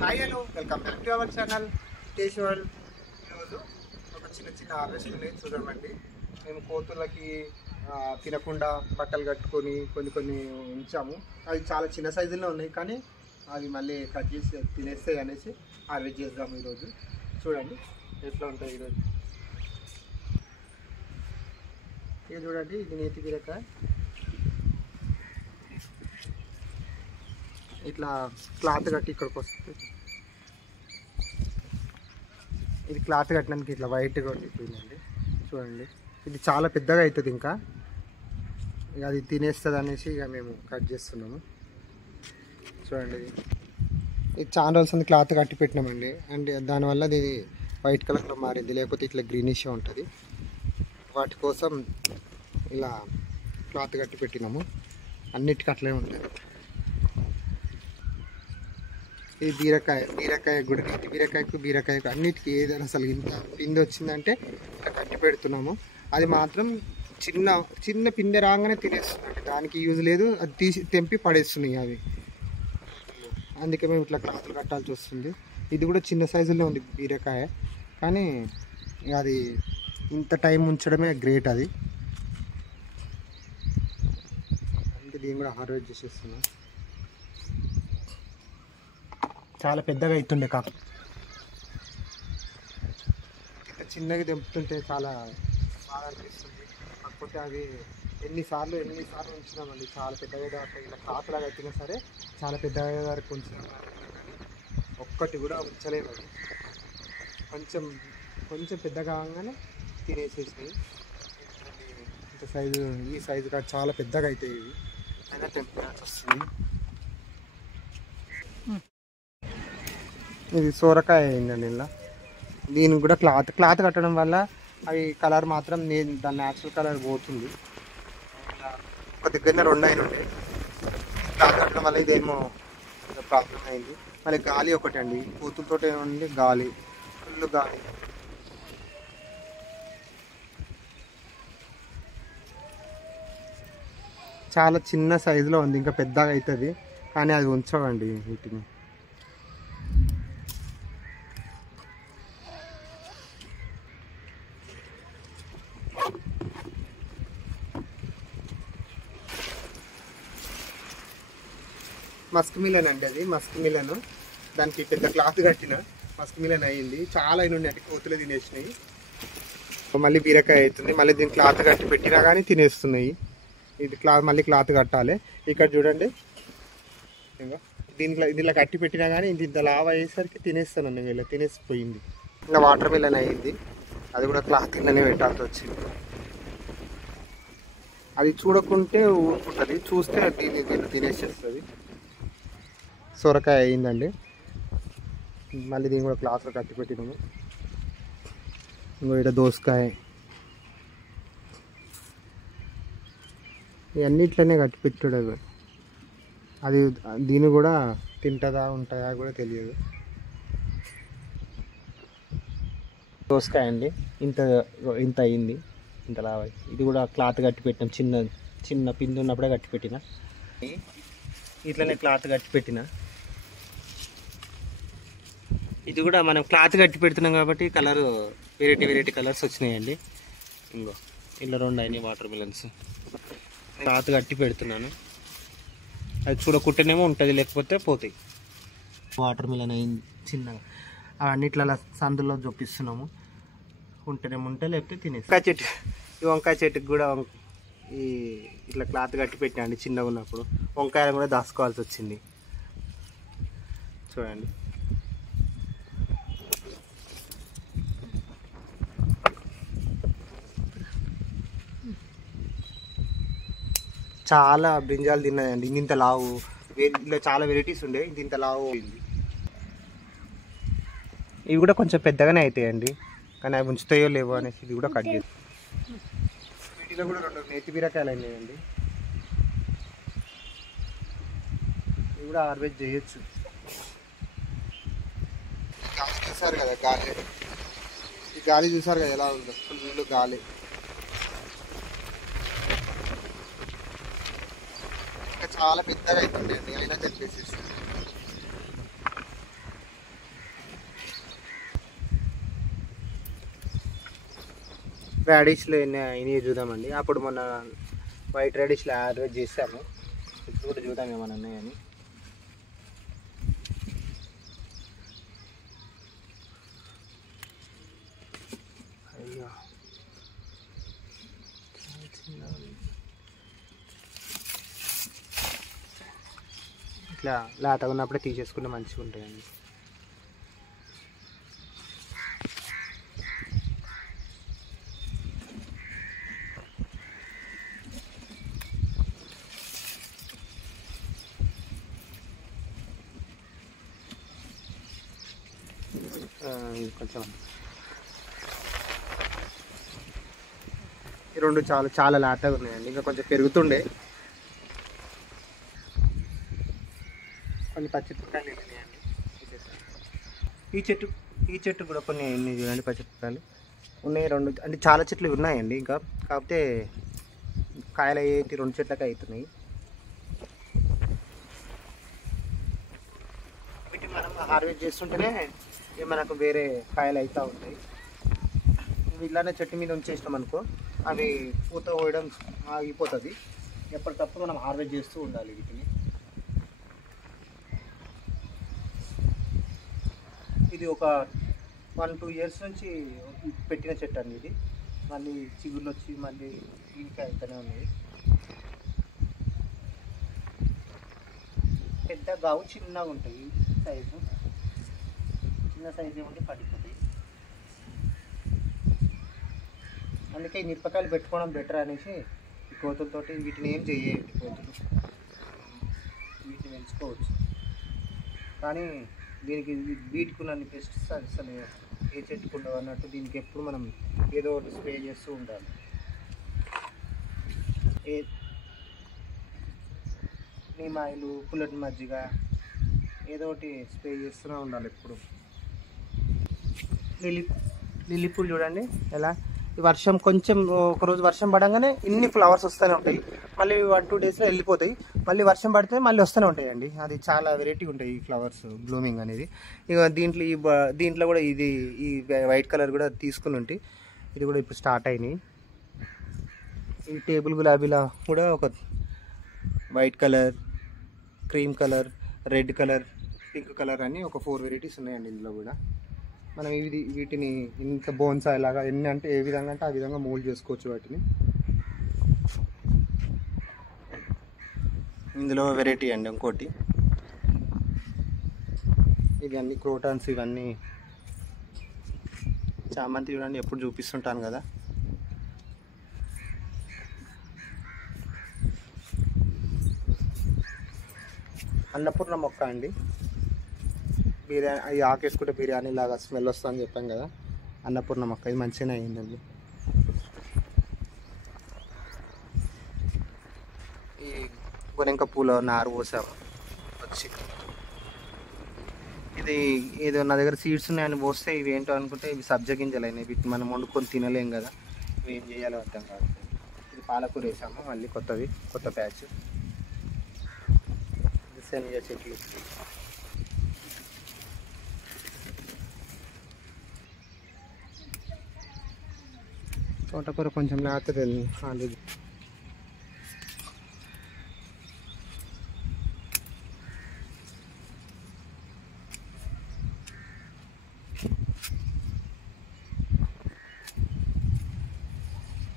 Hi hello welcome back to our channel taste world. ఈరోజు ఒక చిన్న హార్వెస్ట్ ఉన్నాయి చూడమండి. మేము కోతులకి తినకుండా బట్టలు కట్టుకొని కొన్ని ఉంచాము. అవి చాలా చిన్న సైజులో ఉన్నాయి, కానీ అవి మళ్ళీ కట్ చేసి తినేస్తాయి అనేసి హార్వెస్ట్ చేద్దాము ఈరోజు. చూడండి ఎట్లా ఉంటాయి ఈరోజు. ఇది చూడండి, ఇది నేతి బీరకాయ. ఇట్లా క్లాత్ కట్టి ఇక్కడికి వస్తుంది. ఇది క్లాత్ కట్టడానికి ఇట్లా వైట్గా ఉండిపోయిందండి. చూడండి, ఇది చాలా పెద్దగా అవుతుంది, ఇంకా ఇక అది తినేస్తుంది అనేసి ఇక మేము కట్ చేస్తున్నాము. చూడండి, ఇది చాలా రోజులు క్లాత్ కట్టి పెట్టినామండి. అండ్ దానివల్ల అది వైట్ కలర్లో మారింది, లేకపోతే ఇట్లా గ్రీనిష్గా ఉంటుంది. వాటి కోసం ఇలా క్లాత్ కట్టి పెట్టినాము. అన్నిటికీ అట్లే ఉంటుంది. ఇది బీరకాయ కూడా, నేతి బీరకాయకు అన్నిటికీ ఏదైనా అసలు ఇంత పిండి వచ్చిందంటే ఇట్లా కట్టి పెడుతున్నాము. అది మాత్రం చిన్న పిండి రాగానే తినేస్తుంది, దానికి యూజ్ లేదు. అది తీసి తెంపి పడేస్తున్నాయి అవి. అందుకే మేము ఇట్లా క్లాతులు కట్టాల్సి వస్తుంది. ఇది కూడా చిన్న సైజులో ఉంది బీరకాయ, కానీ అది ఇంత టైం ఉంచడమే గ్రేట్. అది అందుకే దీన్ని కూడా హార్వెస్ట్ చేసేస్తున్నాం. చాలా పెద్దగా అవుతుండే కాకు. ఇంత చిన్నగా తెంపుతుంటే చాలా బాగా అనిపిస్తుంది. కాకపోతే అవి ఎన్నిసార్లు ఉంచినామండి, చాలా పెద్దగా దాకా ఇలా కాకులాగా అయినా సరే చాలా పెద్దగా వరకు ఉంచినాం. ఒక్కటి కూడా ఉంచలేదు. అది కొంచెం పెద్దగా కాగానే తినేసేసినాయి. ఇంత సైజు, ఈ సైజు కాదు, చాలా పెద్దగా అవుతాయి ఇవి. అయినా తెంపాల్సి వస్తుంది. ఇది సోరకాయ అయిందండి. ఇలా దీనికి కూడా క్లాత్ కట్టడం వల్ల అవి కలర్ మాత్రం దాని న్యాచురల్ కలర్ పోతుంది. ఒక దగ్గరనే 2 అయిన ఉండే క్లాత్ కట్టడం వల్ల ఇదేమో ప్రాబ్లం అయింది. మళ్ళీ గాలి ఒకటి అండి, కూతురుతో ఏమండి గాలి, ఫుల్ గాలి. చాలా చిన్న సైజులో ఉంది, ఇంకా పెద్దగా అవుతుంది, కానీ అది ఉంచవండి వీటిని. మస్క్ మిలన్ అండి, అది మస్క్ మిలన్. దానికి పెద్ద క్లాత్ కట్టిన మస్క్ మిలన్ అయ్యింది. చాలా అయిన కోతులే తినేసినాయి. మళ్ళీ బీరకాయ అవుతుంది. మళ్ళీ దీనికి క్లాత్ కట్టి పెట్టినా కానీ తినేస్తున్నాయి. ఇది మళ్ళీ క్లాత్ కట్టాలి. ఇక్కడ చూడండి, దీంట్లో కట్టి పెట్టినా కానీ ఇంత లావ్ అయ్యేసరికి తినేస్తాను వీళ్ళు, తినేసిపోయింది. ఇంకా వాటర్ మిలన్ అయ్యింది, అది కూడా క్లాత్ ఇళ్ళనే పెట్టాల్సి వచ్చింది. అది చూడకుంటే ఊరుకుంటుంది, చూస్తే దీన్ని తినేసేస్తుంది. సొరకాయ అయిందండి. మళ్ళీ దీన్ని కూడా క్లాత్లో కట్టి పెట్టినాము. ఇంకో ఇక్కడ దోసకాయ, ఇవన్నీ ఇట్లనే కట్టి పెట్టాడు. అది దీన్ని కూడా తింటుందా ఉంటుందా కూడా తెలియదు. దోసకాయ అండి, ఇంత అయింది, ఇంత లావు. ఇది కూడా క్లాత్ కట్టి పెట్టినాం, చిన్న పిండి ఉన్నప్పుడే కట్టి పెట్టిన. ఇట్లనే క్లాత్ కట్టి పెట్టిన. ఇది కూడా మనం క్లాత్ కట్టి పెడుతున్నాం కాబట్టి కలర్ వెరైటీ కలర్స్ వచ్చినాయండి. ఇంకో ఇలా 2 అయినాయి వాటర్ మిలన్స్. క్లాత్ కట్టి పెడుతున్నాను, అది చూడకుంటేనేమో ఉంటుంది, లేకపోతే పోతాయి. వాటర్ మిలన్ అయింది చిన్నగా, అన్నిట్ల సందులో చూపిస్తున్నాము. ఉంటేనేమో ఉంటే, లేకపోతే తినేసి. ఈ వంకాయ చెట్టుకి కూడా ఇట్లా క్లాత్ కట్టి పెట్టండి. చిన్నగా ఉన్నప్పుడు వంకాయలు కూడా దాచుకోవాల్సి వచ్చింది. చూడండి, చాలా బ్రింజాలు తిన్నాయండి. ఇంత లావు, ఇలా చాలా వెరైటీస్ ఉండే, ఇంత లావు అయింది. ఇవి కూడా కొంచెం పెద్దగానే అవుతాయండి, కానీ అవి ఉంచుతాయో లేవో అనేసి ఇది కూడా కట్ చేసి. వీటిలో కూడా 2 నేతి బీరకాయలు అయినాయండి. ఇవి కూడా హార్వెస్ట్ చేయొచ్చు. గాలి చూసారు కదా, ఈ గాలి చూసారు కదా ఎలా ఉందో, ఫుల్ గాలి. చాలా పెద్దగా అవుతుంది అండి, అయినా తెలిపేసేసి. రాడిష్లో ఎన్ని చూద్దామండి. అప్పుడు మొన్న వైట్ రాడిష్లో హార్వెస్ట్ చేసాము. ఇప్పుడు కూడా చూద్దాం ఏమైనా ఉన్నాయని. అయ్యో ఇట్లా లేతగా ఉన్నప్పుడే తీసేసుకుంటే మంచిగా ఉంటాయండి. కొంచెం ఈ రెండు చాలా లేతగా ఉన్నాయండి. ఇంకా కొంచెం పెరుగుతుండే. కొన్ని పచ్చిమిరపకాయలు వెళ్ళినాయండి. ఈ చెట్టు కూడా కొన్ని ఎన్ని చూడండి పచ్చిమిరపకాయలు ఉన్నాయి. రెండు అంటే చాలా చెట్లు ఉన్నాయండి ఇంకా. కాకపోతే కాయలు అయ్యేటి 2 చెట్లకి అవుతున్నాయి. వీటిని మనం హార్వెస్ట్ చేస్తుంటేనే మనకు వేరే కాయలు అవుతూ ఉంటాయి. ఇలానే చెట్టు మీద ఉంచేసినాం అనుకో, అవి పూత పోయడం ఆగిపోతుంది. ఎప్పటికప్పుడు మనం హార్వెస్ట్ చేస్తూ ఉండాలి వీటిని. ఇది ఒక 1-2 ఇయర్స్ నుంచి పెట్టిన చెట్టు అండి ఇది. మళ్ళీ చిగుళ్ళు వచ్చి మళ్ళీ ఇంకా అయితేనే ఉన్నాయి. పెద్ద గావు చిన్నగా ఉంటాయి సైజు. చిన్న సైజు ఏమంటే పడిపోతాయి. అందుకే ఈ మిరపకాయలు పెట్టుకోవడం బెటర్ అనేసి ఈ కోతులతోటి వీటిని ఏం చేయండి. కోతులు వీటిని పెంచుకోవచ్చు, కానీ దీనికి వీటికి నన్ను పెస్టిసైడ్స్ అసలు ఏ చెట్టుకుండవు అన్నట్టు దీనికి ఎప్పుడు మనం ఏదో ఒకటి స్ప్రే చేస్తూ ఉండాలి. నీమాయిలు, పుల్లటి మజ్జిగ ఏదో ఒకటి స్ప్రే చేస్తూనే ఉండాలి ఎప్పుడు. లిల్లీ పూలు చూడండి ఎలా, ఈ వర్షం కొంచెం ఒకరోజు వర్షం పడంగానే ఇన్ని ఫ్లవర్స్ వస్తూనే ఉంటాయి. మళ్ళీ 1-2 డేస్లో వెళ్ళిపోతాయి. మళ్ళీ వర్షం పడితే మళ్ళీ వస్తూనే ఉంటాయండి. అది చాలా వెరైటీ ఉంటాయి ఈ ఫ్లవర్స్ బ్లూమింగ్ అనేది. ఇక దీంట్లో కూడా ఈ వైట్ కలర్ కూడా తీసుకుని ఉంటాయి. ఇది కూడా ఇప్పుడు స్టార్ట్ అయినాయి. ఈ టేబుల్ గులాబీలా కూడా ఒక white colour, cream colour, red colour, pink colour అని ఒక 4 వెరైటీస్ ఉన్నాయండి ఇందులో కూడా. మనం వీటిని ఇంత బోన్సాయ్ లాగా ఎన్ని అంటే ఏ విధంగా అంటే ఆ విధంగా మోల్డ్ చేసుకోవచ్చు వాటిని. ఇందులో వెరైటీ అండి ఇంకోటి. ఇవన్నీ క్రోటాన్స్, ఇవన్నీ చామంతి చూడండి ఎప్పుడు చూపిస్తుంటాను కదా. అన్నపూర్ణ మొక్క అండి. బిర్యానీ అవి ఆకేసుకుంటే బిర్యానీ లాగా స్మెల్ వస్తుందని చెప్పాం కదా. అన్నపూర్ణ మొక్క ఇది మంచిగానే అయిందండి. ఈ గొనెంక పూల నారు పోసాము వచ్చి. ఇది ఏదో నా దగ్గర సీడ్స్ ఉన్నాయని పోస్తే ఇవి ఏంటో అనుకుంటే ఇవి సబ్జా గింజలు అయినాయి. వీటిని మనం వండుకొని తినలేం కదా. ఇవి ఏం చేయాలో అర్థం కాదు. ఇది పాలకూర వేసాము మళ్ళీ కొత్త ప్యాచ్. శనగ చెట్లు, తోటకూర కొంచెం లేకపోతే ఆల్రెడీ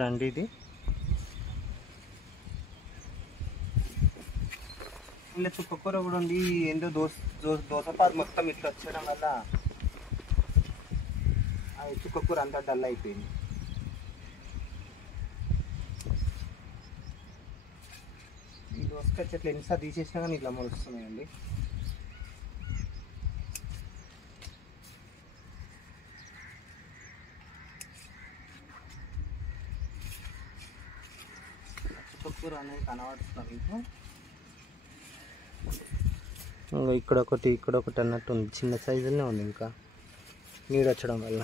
రండి. ఇది ఇలా చుక్కకూర కూడా ఉంది. ఏందో దోసపాదు మొత్తం ఇట్లా వచ్చడం వల్ల అది చుక్కకూర అంతా డల్ అయిపోయింది. ఈ దోసకాయ చెట్లు ఎన్నిసార్లు తీసేసినా కానీ ఇట్లా మొలుస్తున్నాయండి. చుక్కకూర అనేది కనబడుతుంది మీకు. ఇక్కడ ఒకటి అన్నట్టు ఉంది. చిన్న సైజులోనే ఉంది. ఇంకా నీరు వచ్చడం వల్ల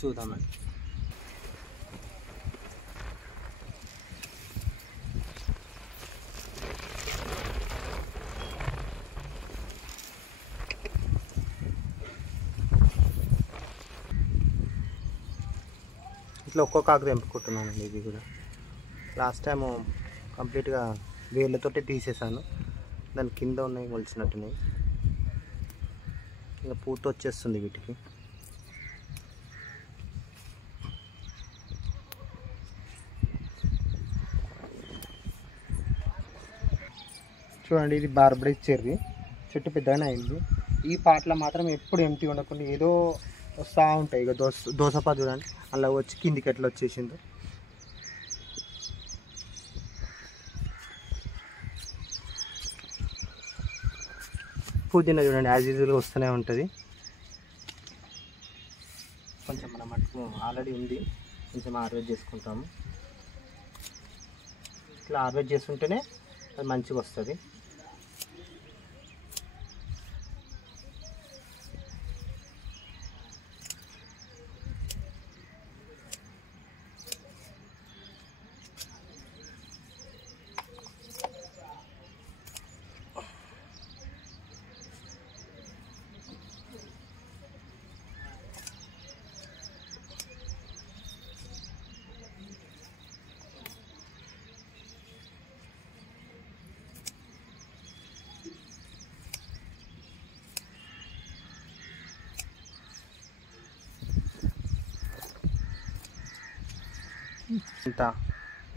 చూద్దామండి. ఇట్లా ఒక్కొక్క ఆకు తెంపుకుంటున్నానండి. ఇది కూడా లాస్ట్ టైము కంప్లీట్గా వేళ్ళతోటే తీసేసాను. దాని కింద ఉన్నాయి మొలిచినట్టున్నాయి. ఇంకా పూత వచ్చేస్తుంది వీటికి. చూడండి, ఇది బార్బడైజ్ చెర్రీ చెట్టు పెద్దగానే అయింది. ఈ పాటలో మాత్రం ఎప్పుడు ఎంటీ ఉండకుండా ఏదో వస్తూ ఉంటాయి. ఇక దోసపా చూడండి అలా వచ్చి కిందికి ఎట్లా వచ్చేసిందో. పుదీనా చూడండి యాజ్ యూజువల్గా వస్తూనే ఉంటుంది. కొంచెం మన మట్టుకు ఆల్రెడీ ఉంది, కొంచెం హార్వెస్ట్ చేసుకుంటాము. ఇట్లా హార్వెస్ట్ చేసుకుంటేనే అది మంచిగా వస్తుంది.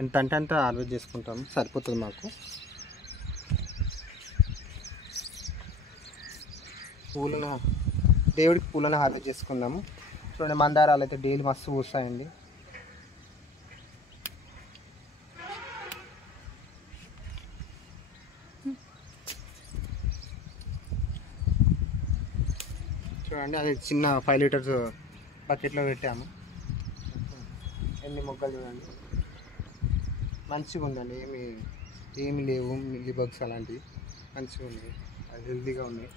ఎంత అంటే అంత హార్వెస్ట్ చేసుకుంటాము, సరిపోతుంది మాకు. పూలను దేవుడికి పూలను హార్వెస్ట్ చేసుకుందాము. చూడండి, మందారాలు అయితే డైలీ మస్తు పూస్తాయండి. చూడండి, అది చిన్న 5 లీటర్స్ బకెట్లో పెట్టాము. ఎన్ని మొగ్గలు చూడండి, మంచిగా ఉందండి. ఏమి లేవు మిల్లీ బగ్స్ అలాంటివి, మంచిగా ఉన్నాయి, అది హెల్తీగా ఉన్నాయి.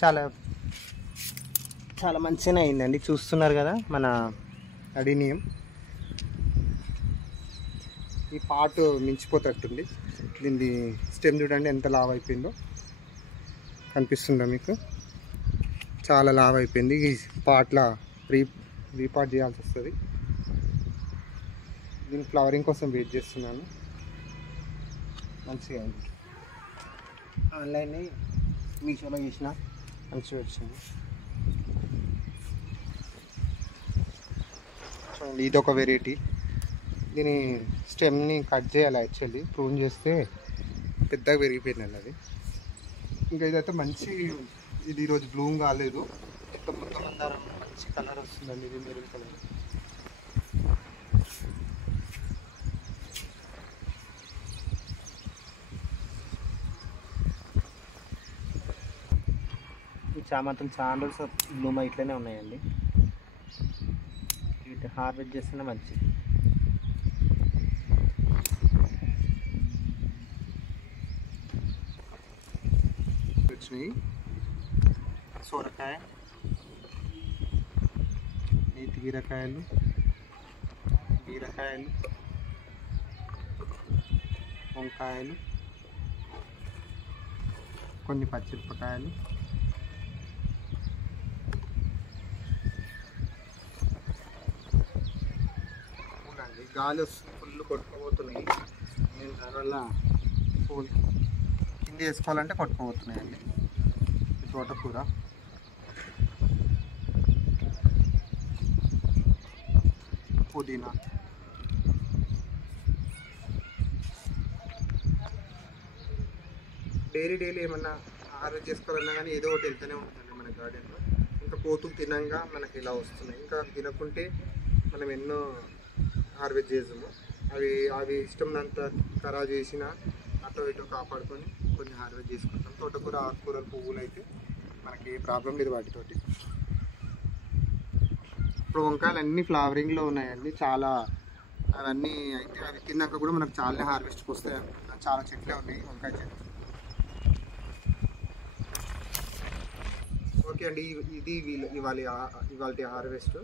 చాలా చాలా మంచిగానే అయిందండి. చూస్తున్నారు కదా మన అడినియం. ఈ పార్ట్ మించిపోతట్టుంది. దీన్ని స్టెమ్ చూడండి ఎంత లావ్ అయిపోయిందో, కనిపిస్తుందా మీకు? చాలా లావ్ అయిపోయింది. ఈ పార్ట్లా రీపార్ట్ చేయాల్సి వస్తుంది. దీని ఫ్లవరింగ్ కోసం వెయిట్ చేస్తున్నాను. మంచిగా అయింది. ఆన్లైన్ మీషోలో చేసిన మంచిగా వచ్చింది. చూడండి, ఇది ఒక వెరైటీ. దీని స్టెమ్ని కట్ చేయాలి, యాక్చువల్లీ ప్రూన్ చేస్తే పెద్దగా పెరిగిపోయిందండి అది. ఇంకా ఇదైతే మంచి, ఇది ఈరోజు బ్లూమ్ కాలేదు, మొత్తం మందారం మంచి కలర్ వస్తుందండి. ఇది మెరూన్ కలర్. ఈ చామంతం చాలా రోజులు బ్లూమ్ ఇట్లనే ఉన్నాయండి. వీటి హార్వెస్ట్ చేస్తేనే మంచిది. వచ్చినాయి సొరకాయ, నేతి బీరకాయలు, వంకాయలు, కొన్ని పచ్చిమిరపకాయలు, పూలండి. గాలి ఫుల్ కొట్టుకోబోతున్నాయి. నేను దానివల్ల పూలు కింద వేసుకోవాలంటే కొట్టుకోబోతున్నాయండి. తోటకూర, పుదీనా, డైలీ ఏమన్నా హార్వెస్ట్ చేసుకోవాలన్నా కానీ ఏదో ఒకటి వెళ్తూనే ఉంటుందండి మన గార్డెన్లో. ఇంకా కోతులు తినంగా మనకి ఇలా వస్తున్నాయి. ఇంకా తినకుంటే మనం ఎన్నో హార్వెస్ట్ చేసాము. అవి ఇష్టంనంత ఖరాబ్ చేసిన అటో ఇటో కాపాడుకొని కొన్ని హార్వెస్ట్ చేసుకుంటాం. తోటకూర, ఆకుకూరలు, పువ్వులు అయితే మనకి ఏ ప్రాబ్లం లేదు వాటితోటి. ఇప్పుడు వంకాయలు అన్నీ ఫ్లవరింగ్లో ఉన్నాయండి. చాలా అవన్నీ అయితే అవి తిన్నాక కూడా మనకు చాలా హార్వెస్ట్కి వస్తాయి. చాలా చెట్లే ఉన్నాయి వంకాయ చెట్లు. ఓకే అండి, ఇది ఇవాళ హార్వెస్ట్.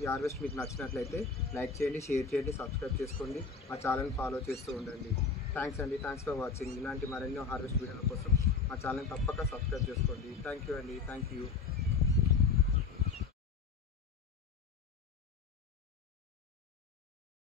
ఈ హార్వెస్ట్ మీకు నచ్చినట్లయితే లైక్ చేయండి, షేర్ చేయండి, సబ్స్క్రైబ్ చేసుకోండి, మా ఛానల్ ఫాలో చేస్తూ ఉండండి. థ్యాంక్స్ అండి, థ్యాంక్స్ ఫర్ వాచింగ్. ఇలాంటి మరెన్నో హార్వెస్ట్ వీడియోల కోసం మా ఛానల్ తప్పక సబ్స్క్రైబ్ చేసుకోండి. థ్యాంక్ యూ అండి, థ్యాంక్ యూ.